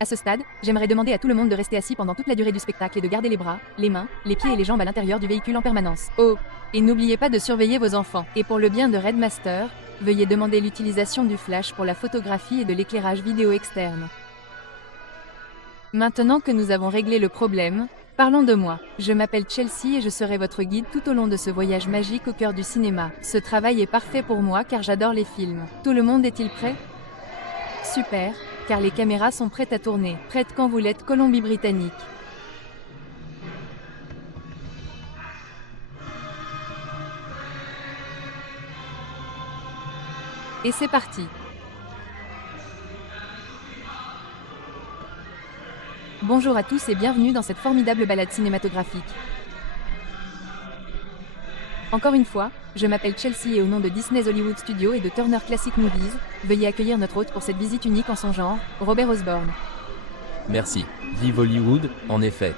À ce stade, j'aimerais demander à tout le monde de rester assis pendant toute la durée du spectacle et de garder les bras, les mains, les pieds et les jambes à l'intérieur du véhicule en permanence. Oh! Et n'oubliez pas de surveiller vos enfants. Et pour le bien de Redmaster, veuillez demander l'utilisation du flash pour la photographie et de l'éclairage vidéo externe. Maintenant que nous avons réglé le problème, parlons de moi. Je m'appelle Chelsea et je serai votre guide tout au long de ce voyage magique au cœur du cinéma. Ce travail est parfait pour moi car j'adore les films. Tout le monde est-il prêt? Super, car les caméras sont prêtes à tourner. Prêtes quand vous l'êtes, Colombie-Britannique. Et c'est parti. Bonjour à tous et bienvenue dans cette formidable balade cinématographique. Encore une fois, je m'appelle Chelsea et au nom de Disney's Hollywood Studios et de Turner Classic Movies, veuillez accueillir notre hôte pour cette visite unique en son genre, Robert Osborne. Merci. Vive Hollywood, en effet.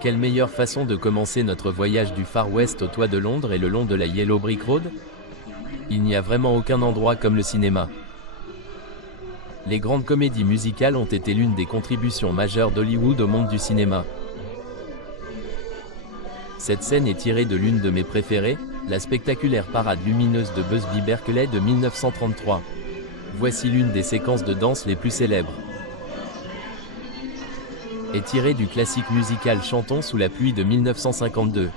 Quelle meilleure façon de commencer notre voyage du Far West au toit de Londres et le long de la Yellow Brick Road? Il n'y a vraiment aucun endroit comme le cinéma. Les grandes comédies musicales ont été l'une des contributions majeures d'Hollywood au monde du cinéma. Cette scène est tirée de l'une de mes préférées, la spectaculaire parade lumineuse de Busby Berkeley de 1933. Voici l'une des séquences de danse les plus célèbres. Est tirée du classique musical Chantons sous la pluie de 1952.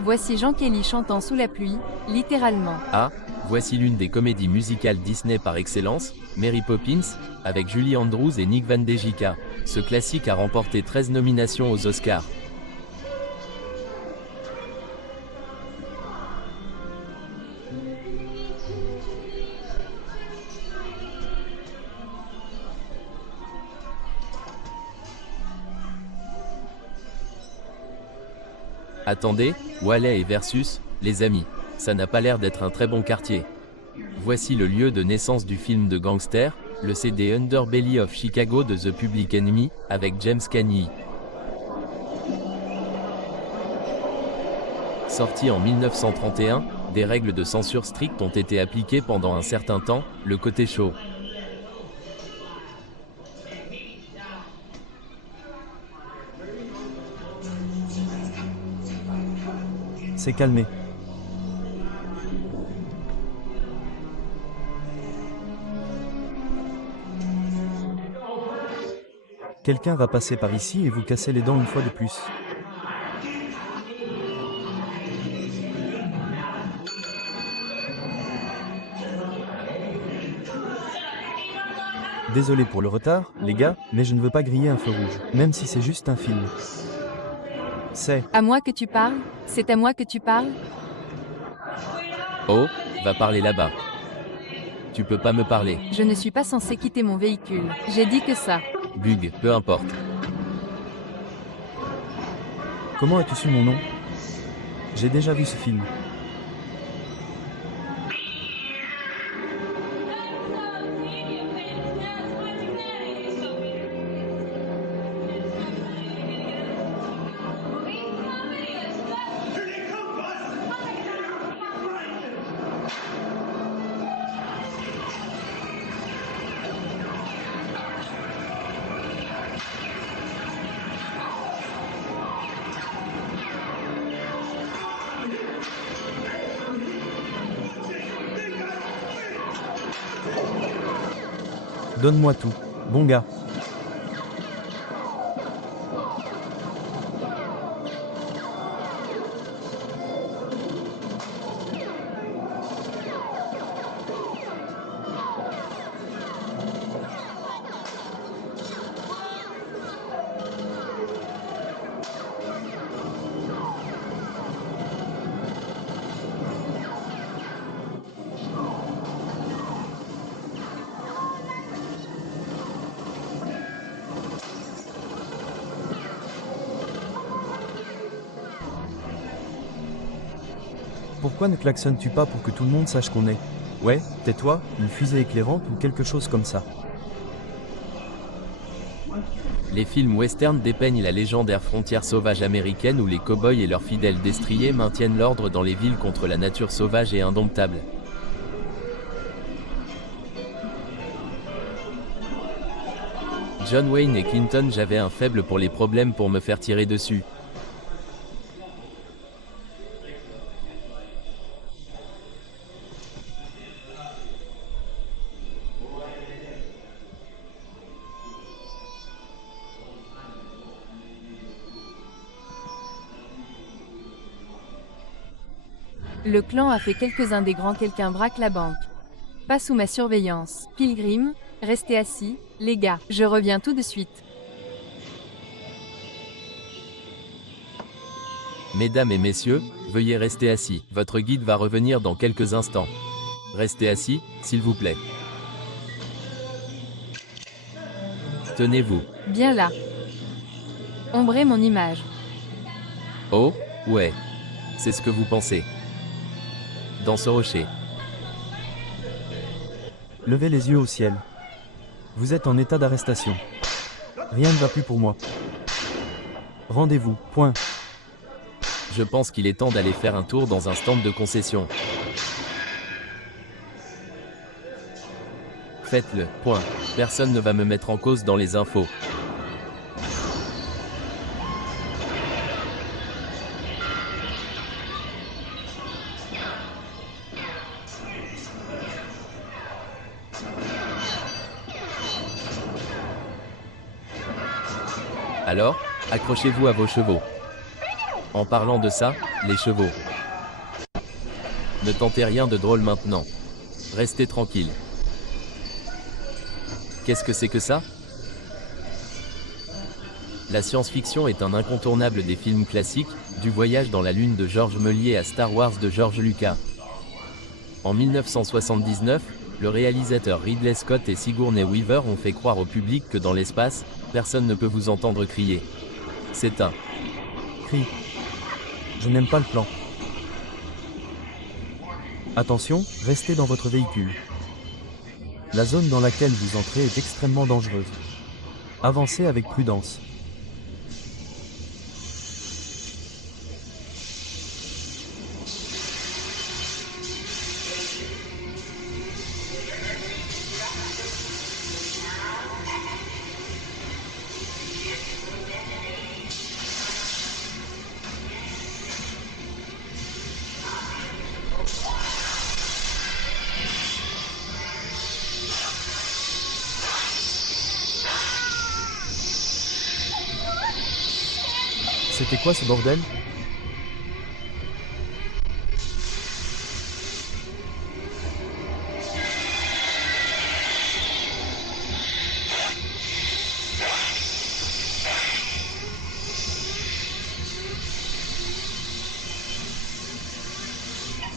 Voici Jean Kelly chantant sous la pluie, littéralement. Ah, voici l'une des comédies musicales Disney par excellence, Mary Poppins, avec Julie Andrews et Nick Van de Gica. Ce classique a remporté 13 nominations aux Oscars. Attendez, Wallet et Versus, les amis, ça n'a pas l'air d'être un très bon quartier. Voici le lieu de naissance du film de gangster, le CD Underbelly of Chicago de The Public Enemy, avec James Cagney. Sorti en 1931, des règles de censure strictes ont été appliquées pendant un certain temps, le côté chaud. C'est calmé. Quelqu'un va passer par ici et vous casser les dents une fois de plus. Désolé pour le retard, les gars, mais je ne veux pas griller un feu rouge, même si c'est juste un film. C'est À moi que tu parles? C'est à moi que tu parles? Oh, va parler là-bas. Tu peux pas me parler. Je ne suis pas censé quitter mon véhicule. J'ai dit que ça. Bug, peu importe. Comment as-tu su mon nom? J'ai déjà vu ce film. Donne-moi tout, bon gars. Pourquoi ne klaxonnes-tu pas pour que tout le monde sache qu'on est? Ouais, tais-toi, une fusée éclairante ou quelque chose comme ça. Les films western dépeignent la légendaire frontière sauvage américaine où les cow-boys et leurs fidèles destriers maintiennent l'ordre dans les villes contre la nature sauvage et indomptable. John Wayne et Clinton, j'avais un faible pour les problèmes pour me faire tirer dessus. Le clan a fait quelques-uns des grands, quelqu'un braque la banque. Pas sous ma surveillance. Pilgrim, restez assis, les gars, je reviens tout de suite. Mesdames et messieurs, veuillez rester assis. Votre guide va revenir dans quelques instants. Restez assis, s'il vous plaît. Tenez-vous. Bien là. Ombrez mon image. Oh, ouais. C'est ce que vous pensez. Dans ce rocher. Levez les yeux au ciel. Vous êtes en état d'arrestation. Rien ne va plus pour moi. Rendez-vous, point. Je pense qu'il est temps d'aller faire un tour dans un stand de concession. Faites-le, point. Personne ne va me mettre en cause dans les infos. Alors, accrochez-vous à vos chevaux. En parlant de ça, les chevaux. Ne tentez rien de drôle maintenant. Restez tranquille. Qu'est-ce que c'est que ça? La science-fiction est un incontournable des films classiques, du Voyage dans la Lune de George Méliès à Star Wars de George Lucas. En 1979, le réalisateur Ridley Scott et Sigourney Weaver ont fait croire au public que dans l'espace, personne ne peut vous entendre crier. C'est un Cri. Je n'aime pas le plan. Attention, restez dans votre véhicule. La zone dans laquelle vous entrez est extrêmement dangereuse. Avancez avec prudence. C'était quoi ce bordel?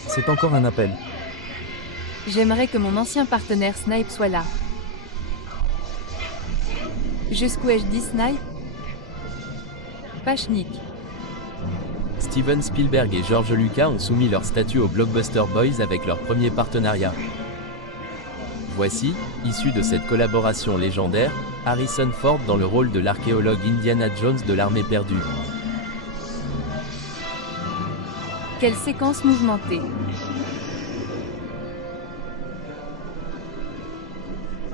C'est encore un appel. J'aimerais que mon ancien partenaire Snipe soit là. Jusqu'où ai-je dit Snipe? Pachnik. Steven Spielberg et George Lucas ont soumis leur statut aux Blockbuster Boys avec leur premier partenariat. Voici, issu de cette collaboration légendaire, Harrison Ford dans le rôle de l'archéologue Indiana Jones de l'Armée perdue. Quelle séquence mouvementée.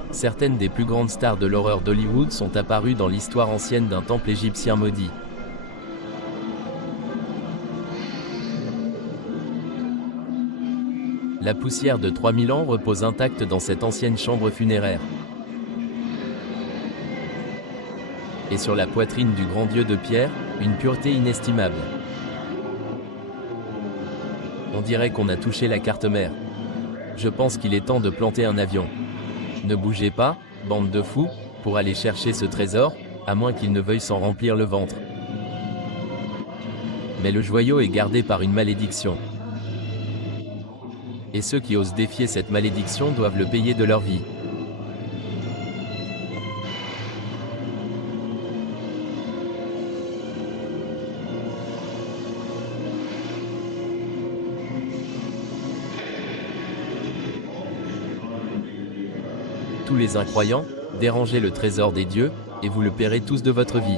Certaines des plus grandes stars de l'horreur d'Hollywood sont apparues dans l'histoire ancienne d'un temple égyptien maudit. La poussière de 3000 ans repose intacte dans cette ancienne chambre funéraire. Et sur la poitrine du grand dieu de pierre, une pureté inestimable. On dirait qu'on a touché la carte mère. Je pense qu'il est temps de planter un avion. Ne bougez pas, bande de fous, pour aller chercher ce trésor, à moins qu'il ne veuille s'en remplir le ventre. Mais le joyau est gardé par une malédiction. Et ceux qui osent défier cette malédiction doivent le payer de leur vie. Tous les incroyants, dérangez le trésor des dieux, et vous le paierez tous de votre vie.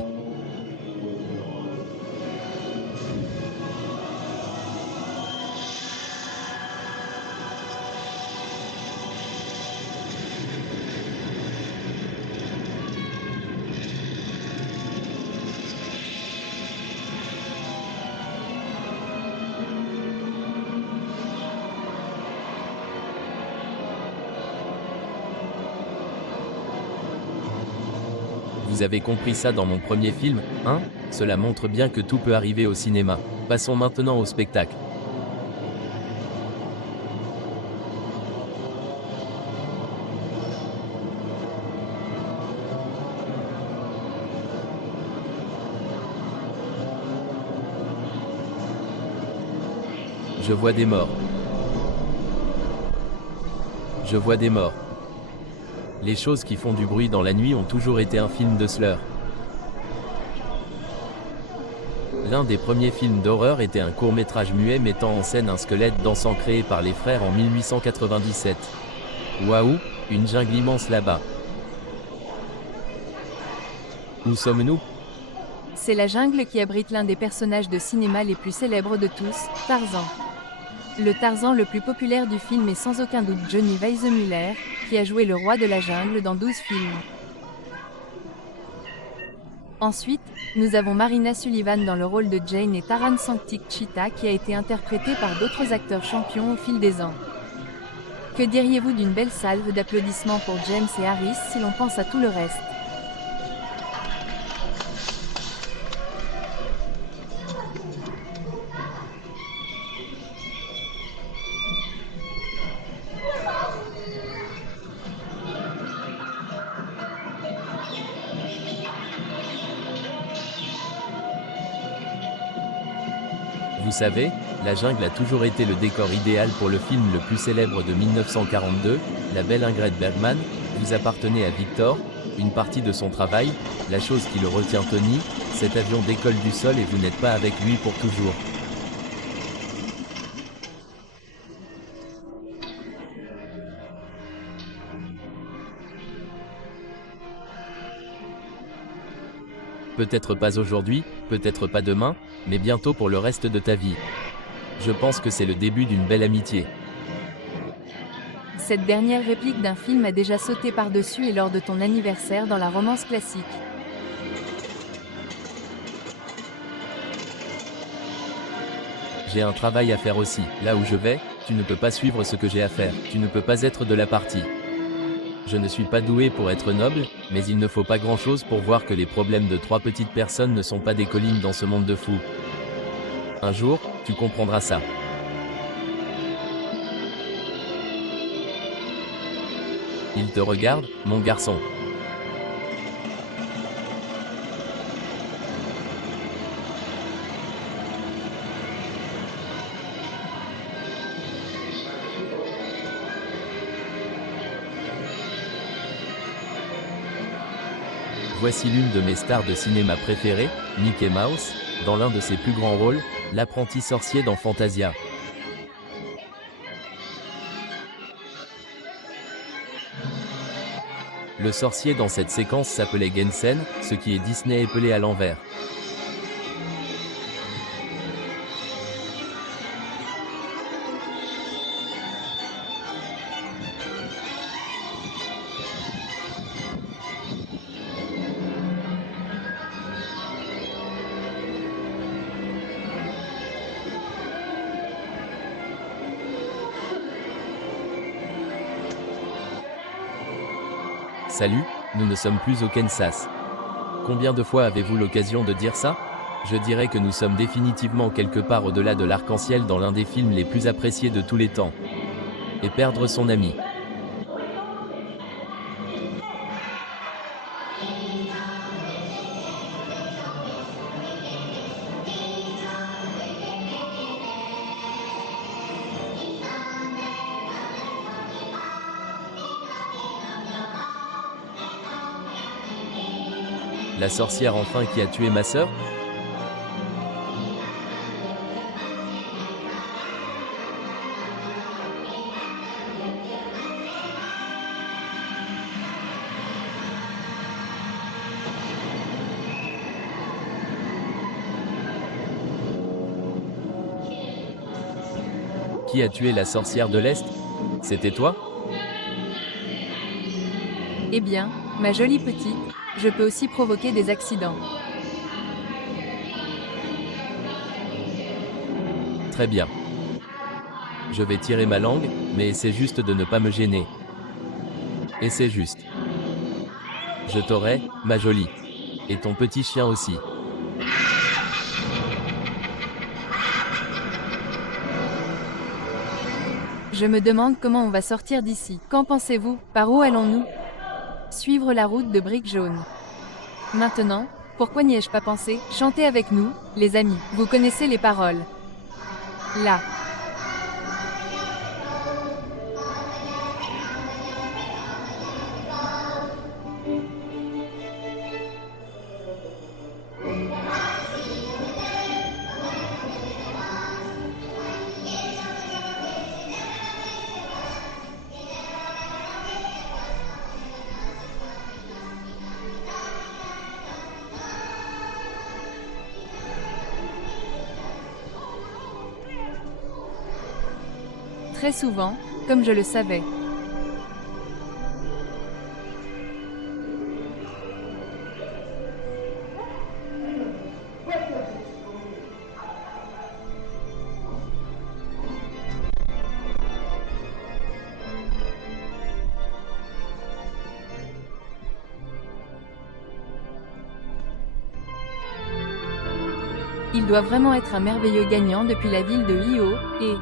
Vous avez compris ça dans mon premier film, hein? Cela montre bien que tout peut arriver au cinéma. Passons maintenant au spectacle. Je vois des morts. Je vois des morts. Les choses qui font du bruit dans la nuit ont toujours été un film de slur. L'un des premiers films d'horreur était un court-métrage muet mettant en scène un squelette dansant créé par les frères en 1897. Waouh, une jungle immense là-bas. Où sommes-nous? C'est la jungle qui abrite l'un des personnages de cinéma les plus célèbres de tous, Tarzan. Le Tarzan le plus populaire du film est sans aucun doute Johnny Weissmuller, qui a joué le roi de la jungle dans 12 films. Ensuite, nous avons Marina Sullivan dans le rôle de Jane et Taran Sanctic Cheetah qui a été interprété par d'autres acteurs champions au fil des ans. Que diriez-vous d'une belle salve d'applaudissements pour James et Harris si l'on pense à tout le reste? Vous savez, la jungle a toujours été le décor idéal pour le film le plus célèbre de 1942, La Belle Ingrid Bergman. Vous appartenez à Victor, une partie de son travail, la chose qui le retient Tony, cet avion décolle du sol et vous n'êtes pas avec lui pour toujours. Peut-être pas aujourd'hui, peut-être pas demain, mais bientôt pour le reste de ta vie. Je pense que c'est le début d'une belle amitié. Cette dernière réplique d'un film a déjà sauté par-dessus et lors de ton anniversaire dans la romance classique. J'ai un travail à faire aussi. Là où je vais, tu ne peux pas suivre ce que j'ai à faire. Tu ne peux pas être de la partie. Je ne suis pas doué pour être noble, mais il ne faut pas grand-chose pour voir que les problèmes de 3 petites personnes ne sont pas des collines dans ce monde de fous. Un jour, tu comprendras ça. Il te regarde, mon garçon. Voici l'une de mes stars de cinéma préférées, Mickey Mouse, dans l'un de ses plus grands rôles, l'apprenti sorcier dans Fantasia. Le sorcier dans cette séquence s'appelait Gensen, ce qui est Disney épelé à l'envers. Salut, nous ne sommes plus au Kansas. Combien de fois avez-vous l'occasion de dire ça? Je dirais que nous sommes définitivement quelque part au-delà de l'arc-en-ciel dans l'un des films les plus appréciés de tous les temps. Et perdre son ami. La sorcière enfin qui a tué ma sœur? Qui a tué la sorcière de l'Est? C'était toi? Eh bien, ma jolie petite, je peux aussi provoquer des accidents. Très bien. Je vais tirer ma langue, mais c'est juste de ne pas me gêner. Et c'est juste. Je t'aurai, ma jolie. Et ton petit chien aussi. Je me demande comment on va sortir d'ici. Qu'en pensez-vous? Par où allons-nous? Suivre la route de briques jaunes. Maintenant, pourquoi n'y ai-je pas pensé? Chantez avec nous, les amis. Vous connaissez les paroles. Là. Très souvent, comme je le savais. Il doit vraiment être un merveilleux gagnant depuis la ville de Io, et...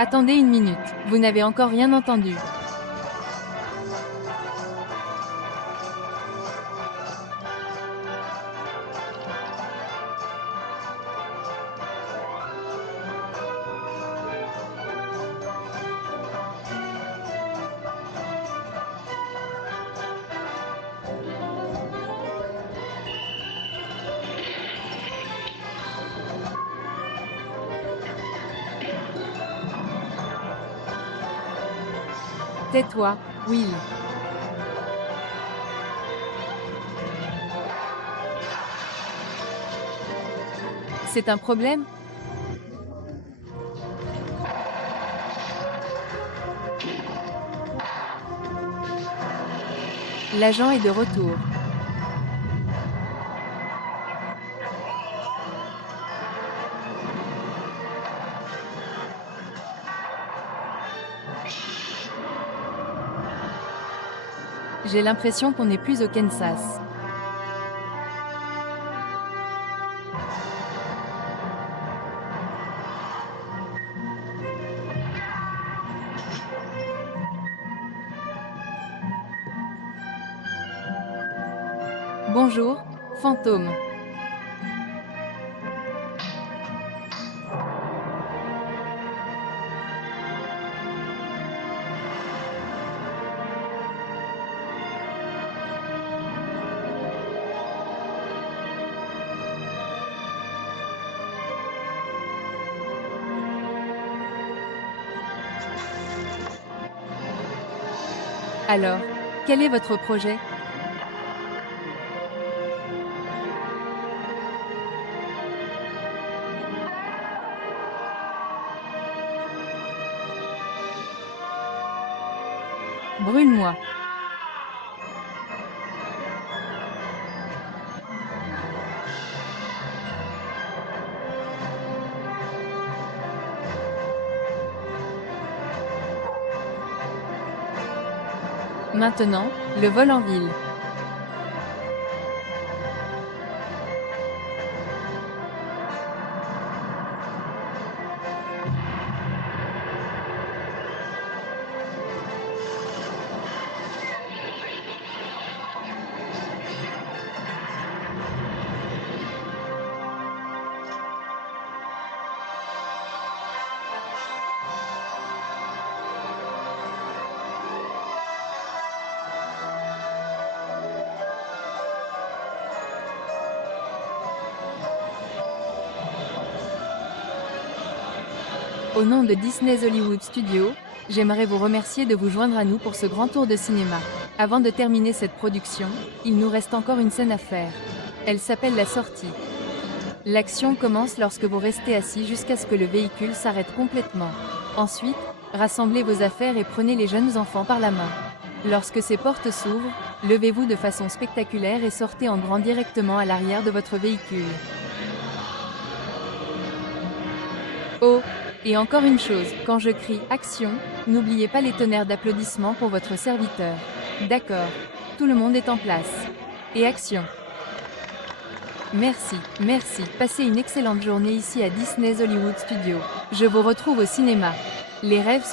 Attendez une minute, vous n'avez encore rien entendu. Tais-toi, Will. C'est un problème? L'agent est de retour. J'ai l'impression qu'on n'est plus au Kansas. Bonjour, fantôme. Alors, quel est votre projet? Brûle-moi. Maintenant, le vol en ville. Au nom de Disney's Hollywood Studios, j'aimerais vous remercier de vous joindre à nous pour ce grand tour de cinéma. Avant de terminer cette production, il nous reste encore une scène à faire. Elle s'appelle la sortie. L'action commence lorsque vous restez assis jusqu'à ce que le véhicule s'arrête complètement. Ensuite, rassemblez vos affaires et prenez les jeunes enfants par la main. Lorsque ces portes s'ouvrent, levez-vous de façon spectaculaire et sortez en grand directement à l'arrière de votre véhicule. Oh, et encore une chose, quand je crie « Action », n'oubliez pas les tonnerres d'applaudissements pour votre serviteur. D'accord. Tout le monde est en place. Et action. Merci, merci. Passez une excellente journée ici à Disney's Hollywood Studios. Je vous retrouve au cinéma. Les rêves sont